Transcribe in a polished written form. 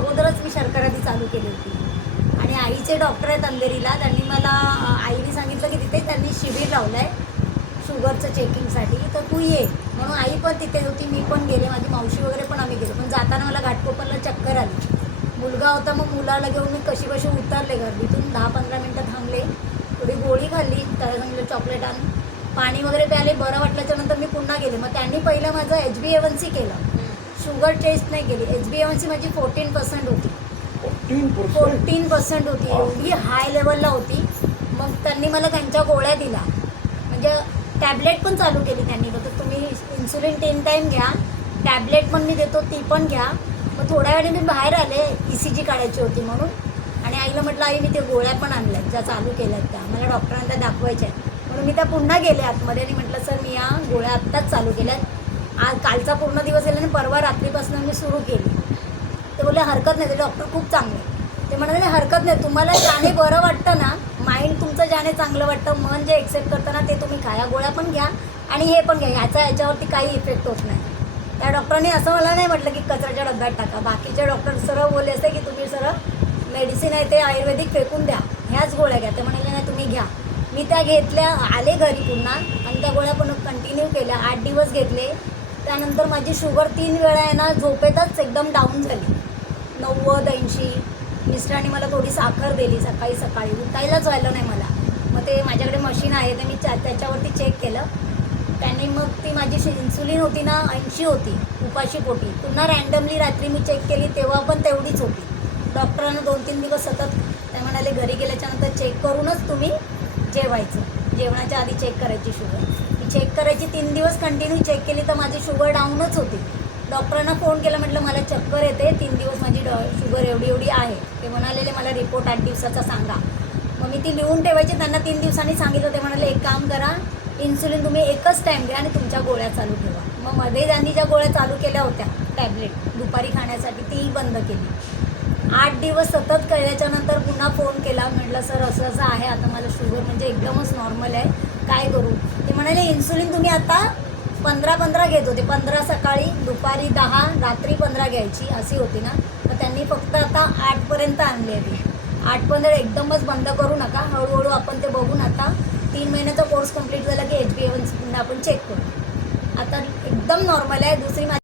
अगोदरच मी शर्कराची चालू केली होती. आणि आईचे डॉक्टर आहेत अंधेरीला, त्यांनी मला आईने सांगितलं की तिथे त्यांनी शिबिर लावलं आहे शुगरचं चेकिंगसाठी, तर तू ये म्हणून. आई पण तिथे होती, मी पण गेले, माझी मावशी वगैरे पण आम्ही गेलो. पण जाताना मला घाटकोपरला चक्कर आली. मुलगा होता, मग मुलाला घेऊन मी कशी उतरले गर्दीतून. 10-15 मिनटं थांबले, थोडी गोळी खाल्ली, त्याला सांगितलं चॉकलेट आण, पाणी वगैरे प्याले. बरं वाटल्याच्यानंतर मी पुन्हा गेले. मग त्यांनी पहिलं माझं HbA1c केलं, शुगर टेस्ट नाही केली. HbA1c माझी 14% होती. 14% होती, एवढी हाय लेवलला होती. मग त्यांनी मला त्यांच्या गोळ्या दिल्या, म्हणजे टॅबलेट पण चालू केली त्यांनी. तर तुम्ही इन्सुलिन 10 टाईम घ्या, टॅबलेट पण मी देतो ती पण घ्या. मग थोड्या वेळाने मी बाहेर आले, ECG काढायची होती म्हणून. आणि आईला म्हटलं आई मी ते गोळ्या पण आणल्यात ज्या चालू केल्यात, त्या मला डॉक्टरांना त्या दाखवायच्या आहेत. म्हणून मी त्या पुन्हा गेले आतमध्ये आणि म्हटलं सर मी या गोळ्या आत्ताच चालू केल्यात, आज कालचा पूर्ण दिवस गेला आणि परवा रात्रीपासून मी सुरू केली. ते बोलले हरकत नाही, ते डॉक्टर खूप चांगले. ते म्हणाले हरकत नाही, तुम्हाला ज्याने बरं वाटतं ना, माइंड तुमचं ज्याने चांगलं वाटतं, मन जे एक्सेप्ट करतं ना, ते तुम्ही खा. या गोळ्या पण घ्या आणि हे पण घ्या, याच्यावरती काही इफेक्ट होत नाही. त्या डॉक्टरांनी असं मला नाही म्हटलं की कचऱ्याच्या डब्यात टाका. बाकीचे डॉक्टर सरळ बोलले असते की तुम्ही सरळ मेडिसिन आहे ते आयुर्वेदिक फेकून द्या, ह्याच गोळ्या घ्या. ते म्हणाले नाही तुम्ही घ्या. मी त्या घेतल्या, आले घरी पुन्हा आणि त्या गोळ्या पण कंटिन्यू केल्या. 8 दिवस घेतले. त्यानंतर माझी शुगर 3 वेळा आहे ना झोपेतच एकदम डाऊन झाली, 90-80. मिस्टरांनी मला थोडी साखर दिली सकाळी उठायलाच व्हायलं नाही मला. मग ते माझ्याकडे मशीन आहे, ते मी त्याच्यावरती चेक केलं. त्यांनी मग ती माझी इन्सुलिन होती ना 80 होती उपाशी पोटी. पुन्हा रँडमली रात्री मी चेक केली तेव्हा पण तेवढीच होती. डॉक्टरांना 2-3 दिवस सतत ते म्हणाले घरी गेल्याच्यानंतर चेक करूनच तुम्ही जेवायचं, जेवणाच्या आधी चेक करायची शुगर. मी चेक करायची 3 दिवस कंटिन्यू चेक केली तर माझी शुगर डाऊनच होती. डॉक्टरांना फोन केला, म्हटलं मला चक्कर येते, 3 दिवस माझी शुगर एवढी आहे. ते म्हणालेले मला रिपोर्ट 8 दिवसाचा सांगा. मग मी ती लिहून ठेवायची, त्यांना 3 दिवसांनी सांगितलं. ते म्हणाले एक काम करा, इन्सुलिन तुम्ही एकच टाईम घ्या आणि तुमच्या गोळ्या चालू ठेवा. मग मध्ये त्यांनी ज्या गोळ्या चालू केल्या होत्या टॅबलेट दुपारी खाण्यासाठी, तीही बंद केली. 8 दिवस सतत केल्याच्यानंतर पुन्हा फोन केला, म्हटलं सर असं असं आहे, आता मला शुगर म्हणजे एकदमच नॉर्मल आहे, काय करू. ते म्हणाले इन्सुलिन तुम्ही आता 15 घेत होते, 15 सकाळी, दुपारी 10, रात्री 15 घ्यायची अशी होती ना. मग त्यांनी फक्त आता 8पर्यंत आणली आहे. 8पर्यंत एकदमच बंद करू नका, हळूहळू आपण ते बघून आता 3 महिन्याचा कोर्स कंप्लीट झाला की HbA1c पुन्हा आपण चेक करू. आता एकदम नॉर्मल आहे. दुसरी माझी